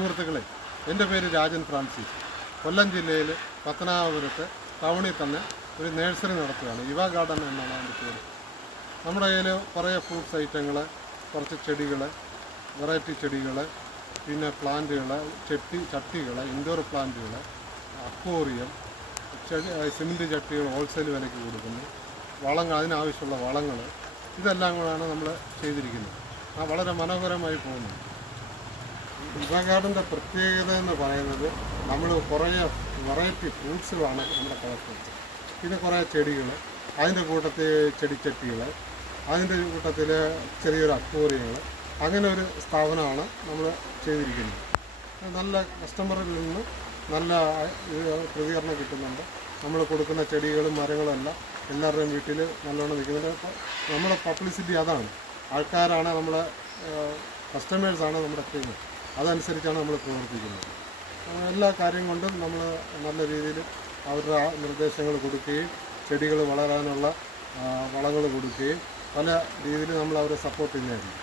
സുഹൃത്തുക്കളെ, എൻ്റെ പേര് രാജൻ ഫ്രാൻസിസ്. കൊല്ലം ജില്ലയിൽ പത്തനാപുരത്ത് ടൗണിൽ തന്നെ ഒരു നഴ്സറി നടത്തുകയാണ്. ഇവ ഗാർഡൻ എന്നാണ് അതിൻ്റെ പേര്. നമ്മുടെ കയ്യിൽ കുറേ ഫ്രൂട്ട്സ് ഐറ്റങ്ങൾ, കുറച്ച് ചെടികൾ, വെറൈറ്റി ചെടികൾ, പിന്നെ പ്ലാന്റുകൾ, ചട്ടികൾ, ഇൻഡോർ പ്ലാന്റുകൾ, അക്വേറിയം, സിമെൻറ്റ് ചട്ടികൾ ഹോൾസെയിൽ വിലയ്ക്ക് കൊടുക്കുന്നു. വളങ്ങൾ, അതിനാവശ്യമുള്ള വളങ്ങൾ, ഇതെല്ലാം കൂടാണ് നമ്മൾ ചെയ്തിരിക്കുന്നത്. വളരെ മനോഹരമായി പോകുന്നു. ഇവ ഗാർഡൻ്റെ പ്രത്യേകത എന്ന് പറയുന്നത്, നമ്മൾ കുറേ വെറൈറ്റി ഫ്രൂട്ട്സുകളാണ് നമ്മുടെ കളക്ഷൻ. പിന്നെ കുറേ ചെടികൾ, അതിൻ്റെ കൂട്ടത്തിൽ ചെടിച്ചട്ടികൾ, അതിൻ്റെ കൂട്ടത്തിൽ ചെറിയൊരു അക്വേറിയങ്ങൾ, അങ്ങനെ ഒരു സ്ഥാപനമാണ് നമ്മൾ ചെയ്തിരിക്കുന്നത്. നല്ല കസ്റ്റമറിൽ നിന്ന് നല്ല പ്രതികരണം കിട്ടുന്നുണ്ട്. നമ്മൾ കൊടുക്കുന്ന ചെടികളും മരങ്ങളും എല്ലാം എല്ലാവരുടെയും വീട്ടിൽ നല്ലോണം നിൽക്കുന്നുണ്ട്. നമ്മുടെ പബ്ലിസിറ്റി അതാണ്. ആൾക്കാരാണ് നമ്മളെ, കസ്റ്റമേഴ്സാണ് നമ്മുടെ ടീം. അതനുസരിച്ചാണ് നമ്മൾ പ്രവർത്തിക്കുന്നത്. എല്ലാ കാര്യം കൊണ്ടും നമ്മൾ നല്ല രീതിയിൽ അവരുടെ നിർദ്ദേശങ്ങൾ കൊടുക്കുകയും ചെടികൾ വളരാനുള്ള വളങ്ങൾ കൊടുക്കുകയും പല രീതിയിൽ നമ്മൾ അവരെ സപ്പോർട്ട് ചെയ്യുന്നതായിരിക്കും.